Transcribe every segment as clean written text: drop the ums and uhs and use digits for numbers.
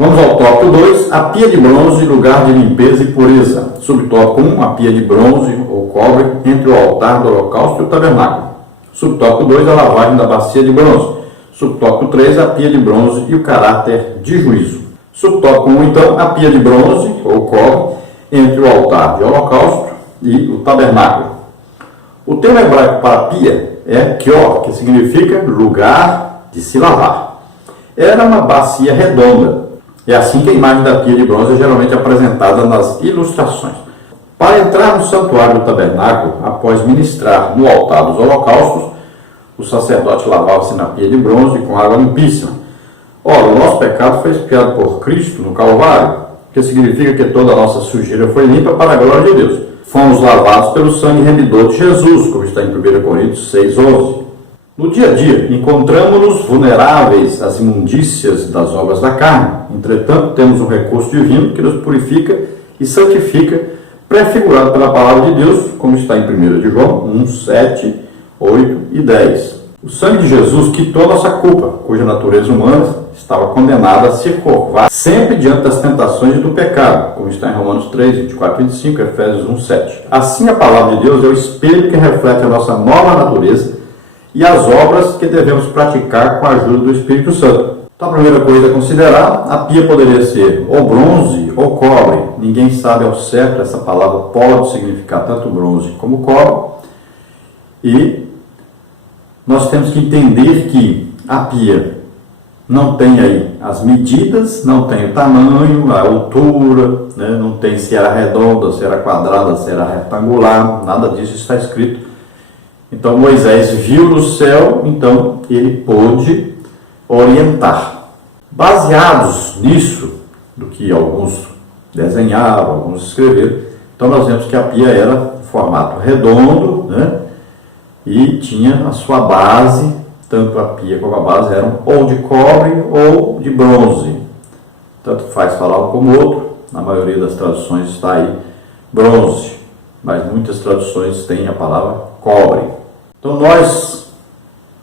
Vamos ao tópico 2, a pia de bronze, lugar de limpeza e pureza. Subtópico 1, a pia de bronze ou cobre entre o altar do holocausto e o tabernáculo. Subtópico 2, a lavagem da bacia de bronze. Subtópico 3, a pia de bronze e o caráter de juízo. Subtópico 1, então, a pia de bronze ou cobre entre o altar de holocausto e o tabernáculo. O termo hebraico para pia é kior, que significa lugar de se lavar. Era uma bacia redonda. É assim que a imagem da pia de bronze é geralmente apresentada nas ilustrações. Para entrar no santuário do tabernáculo, após ministrar no altar dos holocaustos, o sacerdote lavava-se na pia de bronze com água limpíssima. Ora, o nosso pecado foi expiado por Cristo no Calvário, que significa que toda a nossa sujeira foi limpa para a glória de Deus. Fomos lavados pelo sangue remidor de Jesus, como está em 1 Coríntios 6:11. No dia a dia, encontramos-nos vulneráveis às imundícias das obras da carne. Entretanto, temos um recurso divino que nos purifica e santifica, prefigurado pela palavra de Deus, como está em 1 de João 1, 7, 8 e 10. O sangue de Jesus quitou nossa culpa, cuja natureza humana estava condenada a se curvar sempre diante das tentações e do pecado, como está em Romanos 3, 24 e 25, Efésios 1, 7. Assim, a palavra de Deus é o espelho que reflete a nossa nova natureza e as obras que devemos praticar com a ajuda do Espírito Santo. Então, a primeira coisa a considerar, a pia poderia ser ou bronze ou cobre. Ninguém sabe ao certo, essa palavra pode significar tanto bronze como cobre. E nós temos que entender que a pia não tem aí as medidas, não tem o tamanho, a altura, né? Não tem se era redonda, se era quadrada, se era retangular, nada disso está escrito. Então Moisés viu no céu, então ele pôde orientar. Baseados nisso, do que alguns desenharam, alguns escreveram, então nós vemos que a pia era em formato redondo, né? E tinha a sua base, tanto a pia como a base eram ou de cobre ou de bronze. Tanto faz falar um como o outro, na maioria das traduções está aí bronze, mas muitas traduções têm a palavra cobre. Então nós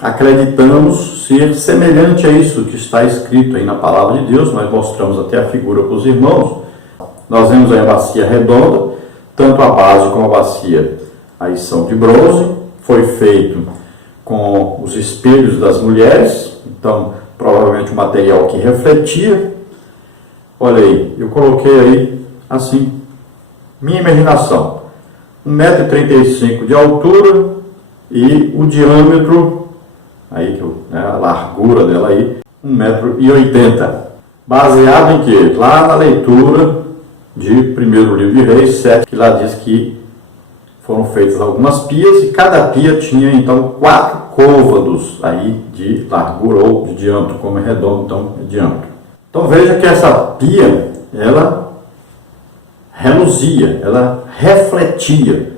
acreditamos ser semelhante a isso que está escrito aí na palavra de Deus. Nós mostramos até a figura para os irmãos. Nós vemos aí a bacia redonda, tanto a base como a bacia aí são de bronze. Foi feito com os espelhos das mulheres, então provavelmente o material que refletia. Olha aí, eu coloquei aí assim, minha imaginação, 1,35 m de altura e o diâmetro, aí, né, a largura dela aí, 1,80 m. Baseado em que? Lá na leitura de 1º livro de Reis 7, que lá diz que foram feitas algumas pias e cada pia tinha então 4 côvados aí de largura ou de diâmetro, como é redondo, então é diâmetro. Então veja que essa pia, ela reluzia, ela refletia.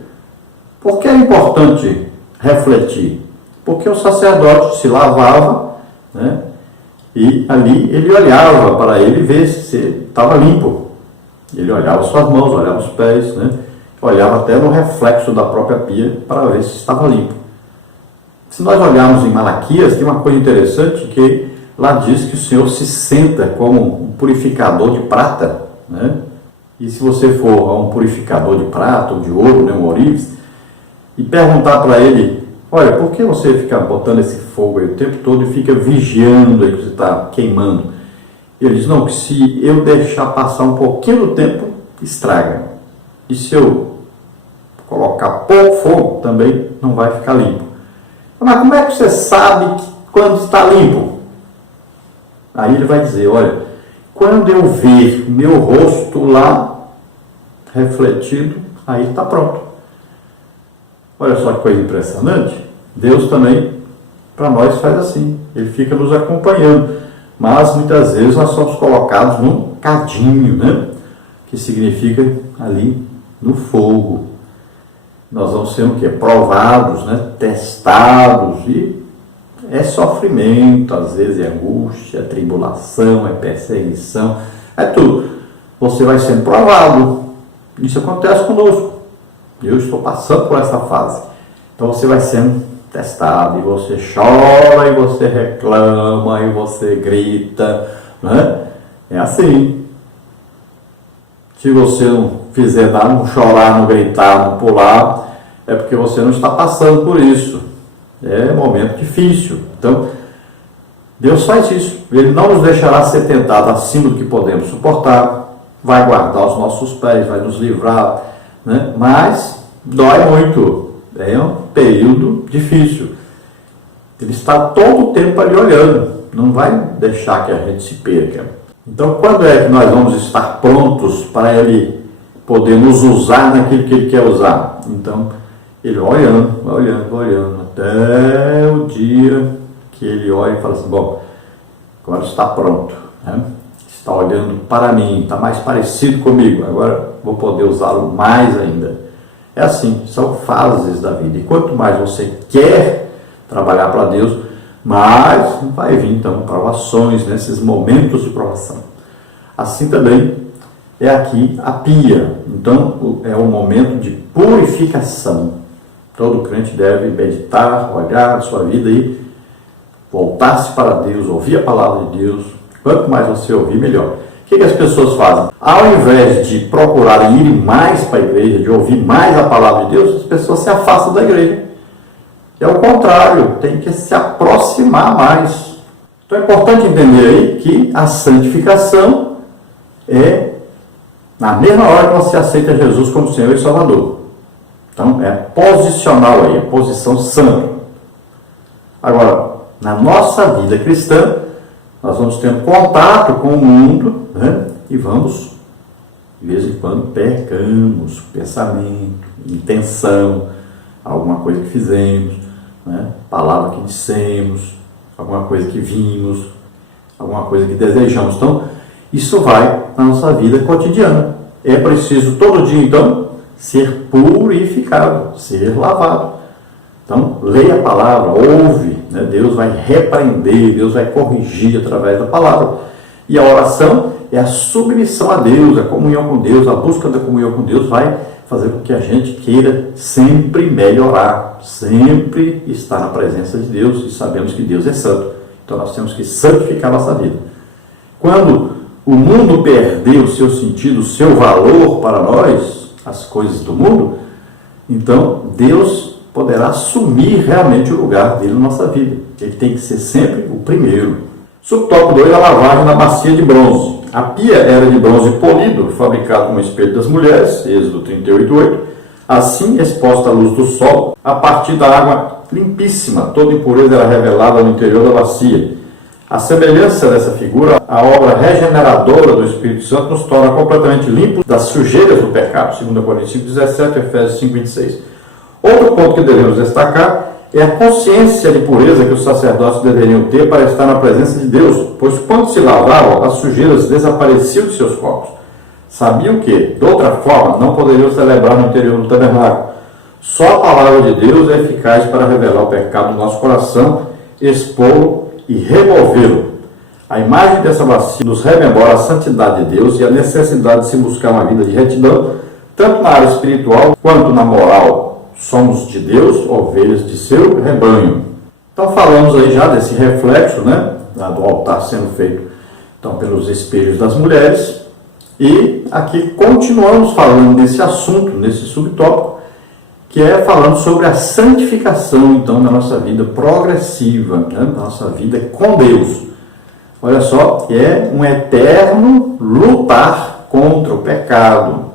Por que é importante refletir? Porque o sacerdote se lavava, né, e ali ele olhava para ele ver se estava limpo. Ele olhava suas mãos, olhava os pés, né? Olhava até no reflexo da própria pia para ver se estava limpo. Se nós olharmos em Malaquias, tem uma coisa interessante que lá diz que o Senhor se senta como um purificador de prata, né? E se você for a um purificador de prata ou de ouro, né, um ourives, e perguntar para ele, olha, por que você fica botando esse fogo aí o tempo todo e fica vigiando aí que você está queimando? Ele diz, não, que se eu deixar passar um pouquinho do tempo, estraga. E se eu colocar pouco fogo, também não vai ficar limpo. Mas como é que você sabe que quando está limpo? Aí ele vai dizer, olha, quando eu ver meu rosto lá refletido, aí está pronto. Olha só que coisa impressionante. Deus também, para nós, faz assim. Ele fica nos acompanhando. Mas muitas vezes nós somos colocados num cadinho, né? Que significa ali no fogo. Nós vamos ser o quê? Provados, né? Testados, e é sofrimento, às vezes é angústia, é tribulação, é perseguição, é tudo. Você vai sendo provado. Isso acontece conosco. Eu estou passando por essa fase. Então você vai sendo testado, e você chora, e você reclama, e você grita, né? É assim. Se você não fizer nada, não chorar, não gritar, não pular, é porque você não está passando por isso. É um momento difícil. Então, Deus faz isso. Ele não nos deixará ser tentado acima do que podemos suportar. Vai guardar os nossos pés, vai nos livrar, né? Mas dói muito. É um período difícil. Ele está todo o tempo ali olhando. Não vai deixar que a gente se perca. Então, quando é que nós vamos estar prontos para Ele poder nos usar naquilo que Ele quer usar? Então, Ele vai olhando, até o dia que Ele olha e fala assim, bom, agora está pronto, né? Está olhando para mim, está mais parecido comigo, agora vou poder usá-lo mais ainda. É assim, são fases da vida. E quanto mais você quer trabalhar para Deus, mais vai vir então provações, nesses momentos de provação. Assim também é aqui a pia. Então é um momento de purificação. Todo crente deve meditar, olhar a sua vida e voltar-se para Deus, ouvir a palavra de Deus. Quanto mais você ouvir, melhor. O que as pessoas fazem? Ao invés de procurarem ir mais para a igreja, de ouvir mais a palavra de Deus, as pessoas se afastam da igreja. É o contrário, tem que se aproximar mais. Então é importante entender aí que a santificação é na mesma hora que você aceita Jesus como Senhor e Salvador. Então é posicional aí, é posição santa. Agora, na nossa vida cristã, nós vamos ter contato com o mundo, né? E vamos, de vez em quando, pecamos, pensamento, intenção, alguma coisa que fizemos, né? Palavra que dissemos, alguma coisa que vimos, alguma coisa que desejamos. Então, isso vai na nossa vida cotidiana. É preciso todo dia, então, ser purificado, ser lavado. Então, leia a palavra, ouve, né? Deus vai repreender, Deus vai corrigir através da palavra. E a oração é a submissão a Deus, a comunhão com Deus, a busca da comunhão com Deus vai fazer com que a gente queira sempre melhorar, sempre estar na presença de Deus, e sabemos que Deus é santo. Então nós temos que santificar a nossa vida. Quando o mundo perdeu o seu sentido, o seu valor para nós, as coisas do mundo, então Deus poderá assumir realmente o lugar dele na nossa vida. Ele tem que ser sempre o primeiro. Subtópico 2, a lavagem na bacia de bronze. A pia era de bronze polido, fabricado com o espelho das mulheres, Êxodo 38:8, assim exposta à luz do sol, a partir da água limpíssima, toda impureza era revelada no interior da bacia. A semelhança dessa figura, a obra regeneradora do Espírito Santo nos torna completamente limpos das sujeiras do pecado, 2 Coríntios 5:17, Efésios 5:26. Outro ponto que devemos destacar é a consciência de pureza que os sacerdotes deveriam ter para estar na presença de Deus, pois quando se lavavam, as sujeiras desapareciam de seus corpos. Sabiam que, de outra forma, não poderiam celebrar no interior do tabernáculo. Só a palavra de Deus é eficaz para revelar o pecado do nosso coração, expô-lo e removê-lo. A imagem dessa bacia nos rememora a santidade de Deus e a necessidade de se buscar uma vida de retidão, tanto na área espiritual quanto na moral. Somos de Deus, ovelhas de seu rebanho. Então falamos aí já desse reflexo, né, do altar sendo feito então, pelos espelhos das mulheres. E aqui continuamos falando desse assunto, nesse subtópico, que é falando sobre a santificação, então, da nossa vida progressiva, né, da nossa vida com Deus. Olha só, é um eterno lutar contra o pecado.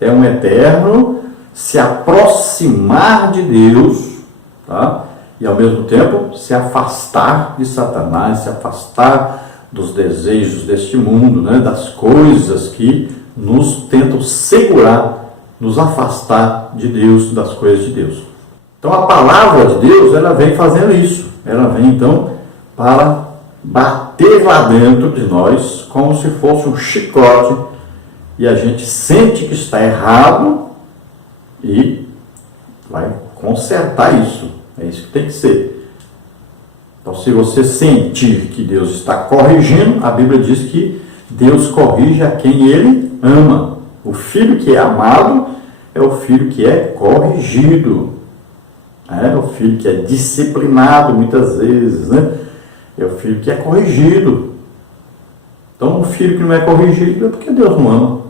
É um eterno se aproximar de Deus, tá? E ao mesmo tempo se afastar de Satanás, se afastar dos desejos deste mundo, né? Das coisas que nos tentam segurar, nos afastar de Deus, das coisas de Deus. Então a palavra de Deus, ela vem fazendo isso, ela vem então para bater lá dentro de nós como se fosse um chicote e a gente sente que está errado e vai consertar isso. É isso que tem que ser. Então, se você sentir que Deus está corrigindo, a Bíblia diz que Deus corrige a quem Ele ama. O filho que é amado é o filho que é corrigido. É o filho que é disciplinado muitas vezes, né? É o filho que é corrigido. Então, um filho que não é corrigido é porque Deus não ama.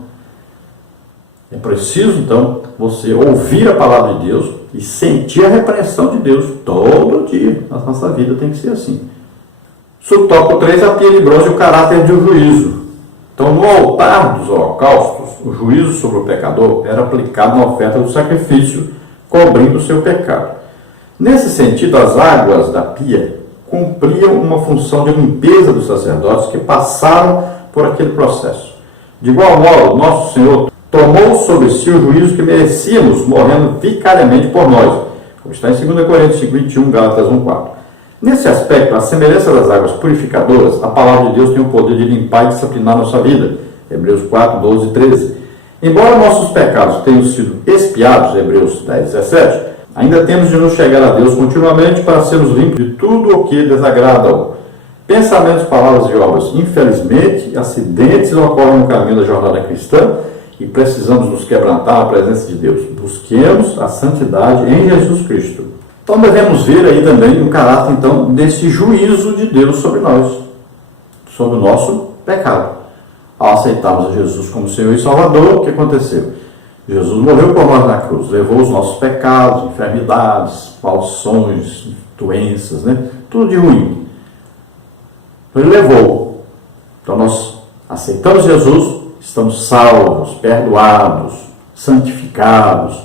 É preciso, então, você ouvir a palavra de Deus e sentir a repreensão de Deus todo dia. A nossa vida tem que ser assim. Subtópico 3, a pia de bronze e o caráter de um juízo. Então, no altar dos holocaustos, o juízo sobre o pecador era aplicado na oferta do sacrifício, cobrindo o seu pecado. Nesse sentido, as águas da pia cumpriam uma função de limpeza dos sacerdotes que passaram por aquele processo. De igual modo, nosso Senhor tomou sobre si o juízo que merecíamos, morrendo vicariamente por nós, como está em 2 Coríntios 5, 21, Gálatas 1, 4. Nesse aspecto, a semelhança das águas purificadoras, a palavra de Deus tem o poder de limpar e disciplinar nossa vida. Hebreus 4, 12 e 13. Embora nossos pecados tenham sido expiados, Hebreus 10, 17, ainda temos de nos chegar a Deus continuamente para sermos limpos de tudo o que desagrada-o. Pensamentos, palavras e obras. Infelizmente, acidentes ocorrem no caminho da jornada cristã e precisamos nos quebrantar na presença de Deus. Busquemos a santidade em Jesus Cristo. Então devemos ver aí também o caráter então desse juízo de Deus sobre nós, sobre o nosso pecado. Ao aceitarmos a Jesus como Senhor e Salvador, o que aconteceu? Jesus morreu por nós na cruz, levou os nossos pecados, enfermidades, maldições, doenças, tudo de ruim. Ele levou. Então nós aceitamos Jesus, estamos salvos, perdoados, santificados.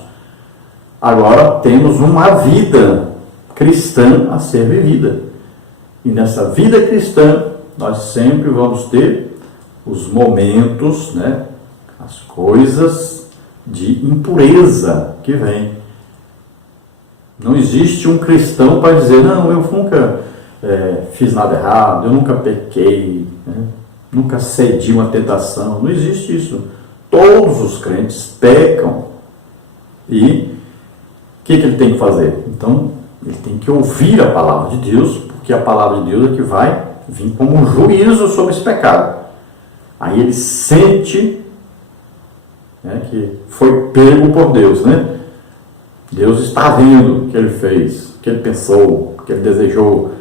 Agora temos uma vida cristã a ser vivida. E nessa vida cristã, nós sempre vamos ter os momentos, as coisas de impureza que vem. Não existe um cristão para dizer, não, eu nunca fiz nada errado, eu nunca pequei, nunca cedi uma tentação. Não existe isso. Todos os crentes pecam. E o que ele tem que fazer? Então, ele tem que ouvir a palavra de Deus, porque a palavra de Deus é que vai vir como um juízo sobre esse pecado. Aí ele sente que foi pego por Deus, Deus está vendo o que ele fez, o que ele pensou, o que ele desejou.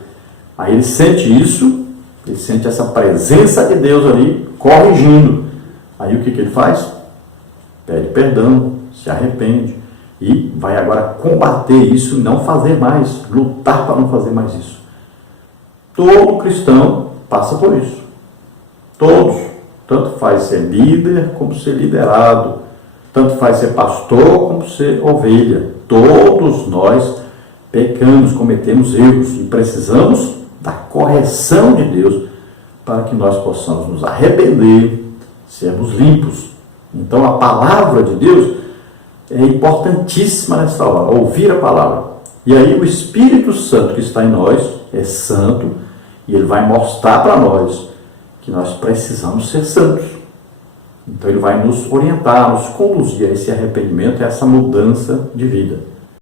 Aí ele sente isso, ele sente essa presença de Deus ali, corrigindo. Aí o que ele faz? Pede perdão, se arrepende e vai agora combater isso e não fazer mais, lutar para não fazer mais isso. Todo cristão passa por isso. Todos. Tanto faz ser líder como ser liderado. Tanto faz ser pastor como ser ovelha. Todos nós pecamos, cometemos erros e precisamos da correção de Deus para que nós possamos nos arrepender, sermos limpos. Então a palavra de Deus é importantíssima nessa hora, ouvir a palavra. E aí o Espírito Santo que está em nós é santo e ele vai mostrar para nós que nós precisamos ser santos. Então ele vai nos orientar, nos conduzir a esse arrependimento, a essa mudança de vida.